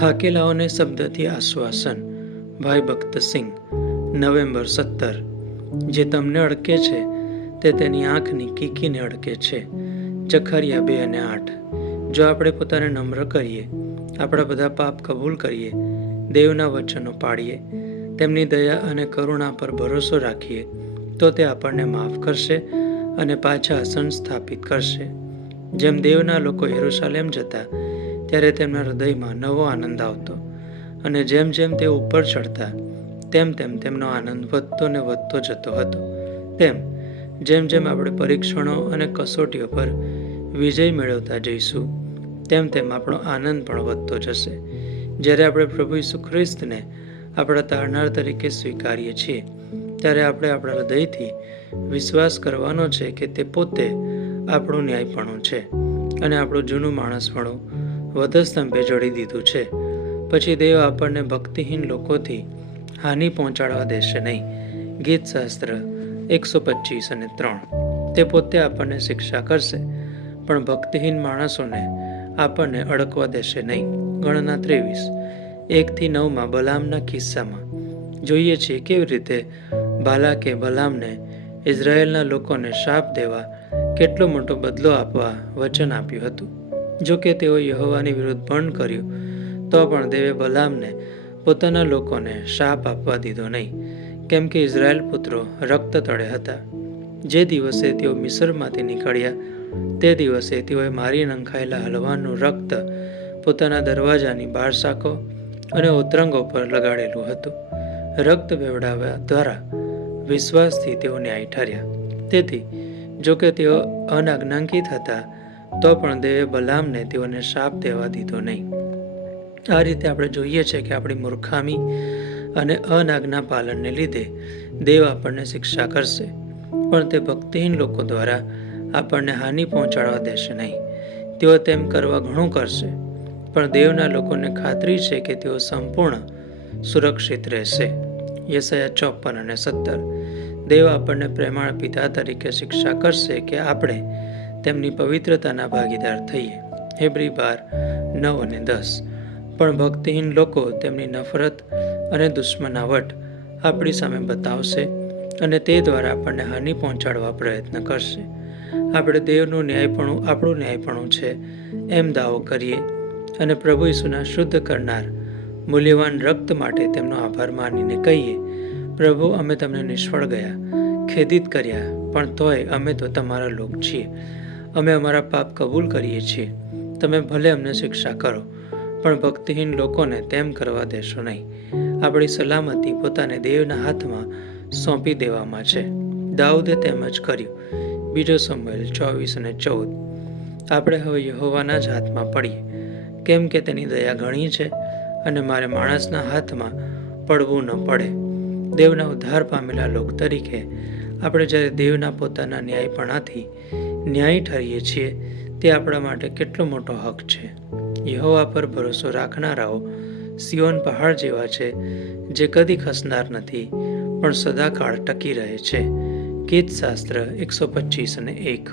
થાકેલાઓને શબ્દથી આશ્વાસન. ભાઈ ભક્તસિંહ નવેમ્બર સત્તર. જે તમને અડકે છે, તે તેની આંખની કીકીને અડકે છે. ચખરિયા બે અને આઠ. જો આપણે પોતાને નમ્ર કરીએ, આપણા બધા પાપ કબૂલ કરીએ, દેવના વચનો પાડીએ, તેમની દયા અને કરુણા પર ભરોસો રાખીએ, તો તે આપણને માફ કરશે અને પાછા સંસ્થાપિત કરશે. જેમ દેવના લોકો યરૂશાલેમ જતા ત્યારે તેમના હૃદયમાં નવો આનંદ આવતો અને જેમ જેમ તે ઉપર ચડતા, તેમ તેમ તેમનો આનંદ વધતો ને વધતો જતો હતો. તેમ જેમ જેમ આપણે પરીક્ષણો અને કસોટીઓ પર વિજય મેળવતા જઈશું, તેમ તેમ આપણો આનંદ પણ વધતો જશે. જ્યારે આપણે પ્રભુ ઈસુ ખ્રિસ્તને આપણા તારનાર તરીકે સ્વીકારીએ છીએ, ત્યારે આપણે આપણા હૃદયથી વિશ્વાસ કરવાનો છે કે તે પોતે આપણું ન્યાયપણું છે અને આપણું જૂનું માણસપણું વધસ્તંભે જોડી દીધું છે. પછી દેવ આપણને ભક્તિહીન લોકોથી હાનિ પહોંચાડવા દેશે નહીં. ગીતશાસ્ત્ર એકસો પચીસ અને ત્રણ. તે પોતે આપણને શિક્ષા કરશે, પણ ભક્તિહીન માણસોને આપણને અડકવા દેશે નહીં. ગણના ત્રેવીસ. એકથી નવમાં બલામના કિસ્સામાં જોઈએ છીએ કેવી રીતે બાલાકે બલામને ઇઝરાયેલના લોકોને શાપ દેવા કેટલો મોટો બદલો આપવા વચન આપ્યું હતું. જો કે તેઓ યહોવાની વિરુદ્ધ પણ કર્યું. તો પણ દેવે બલામને પોતાના લોકોને શાપ આપવા દીધો નહીં, કેમ કે ઇઝરાયલ પુત્રો રક્ત તળે હતા. જે દિવસે તેઓ મિસરમાંથી નીકળ્યા, તે દિવસે તેઓએ મારી નંખાયેલા હલવાનું રક્ત પોતાના દરવાજાની બાર શાખો અને ઉતરંગો પર લગાડેલું હતું. રક્ત વેવડાવ્યા દ્વારા વિશ્વાસથી તેઓ ન્યાય ઠર્યા. તેથી, જો કે તેઓ અનાજ્ઞાંકિત હતા તો પણ દેવે બલામને તેઓને શાપ દેવા દીધો નહીં. આ રીતે આપણે જોઈએ છે કે આપણી મૂર્ખામી અને અનાજ્ઞા પાલનને લીધે દેવ આપણને શિક્ષા કરશે, પણ તે ભક્તિહીન લોકો દ્વારા આપણને હાનિ પહોંચાડવા દેશે નહીં. તેઓ તેમ કરવા ઘણું કરશે, પણ દેવના લોકોને ખાતરી છે કે તેઓ સંપૂર્ણ સુરક્ષિત રહેશે. યસયા ચોપન અને સત્તર. દેવ આપણને પ્રેમાળ પિતા તરીકે શિક્ષા કરશે કે આપણે તેમની પવિત્રતાના ભાગીદાર થઈએ. હેબ્રી બાર, નવ અને દસ. પણ ભક્તિહીન લોકો તેમની નફરત અને દુશ્મનાવટ આપણી સામે બતાવશે અને તે દ્વારા આપણને હાનિ પહોંચાડવા પ્રયત્ન કરશે. આપણે દેવનું ન્યાયપણું આપણું ન્યાયપણું છે, એમ દાવો કરીએ અને પ્રભુ ઈસુના શુદ્ધ કરનાર, મૂલ્યવાન રક્ત માટે તેમનો આભાર માનીને કહીએ, પ્રભુ, અમે તમને નિષ્ફળ ગયા, ખેદિત કર્યા, પણ તોય અમે તો તમારા લોક છીએ. અમે અમારા પાપ કબૂલ કરીએ છીએ. તમે ભલે અમને શિક્ષા કરો, પણ ભક્તિહીન લોકોને તેમ કરવા દેશો નહીં. આપણી સલામતી પોતાને દેવના હાથમાં સોંપી દેવામાં છે. દાઉદે તેમ જ કર્યું. બીજો સમયલ ચોવીસ અને ચૌદ. આપણે હવે યહોવાના જ હાથમાં પડીએ. કેમ કે તેની દયા ઘણી છે અને મારે માણસના હાથમાં પડવું ન પડે. દેવના ઉદ્ધાર પામેલા લોક તરીકે આપણે જ્યારે દેવના પોતાના ન્યાયપણાથી ન્યાય ઠરીએ છીએ, તે આપણા માટે કેટલો મોટો હક છે. યહોવા પર ભરોસો રાખનારાઓ સિયોન પહાડ જેવા છે, જે કદી ખસનાર નથી, પણ સદાકાળ ટકી રહે છે. ગીતશાસ્ત્ર એકસો પચીસ અને એક.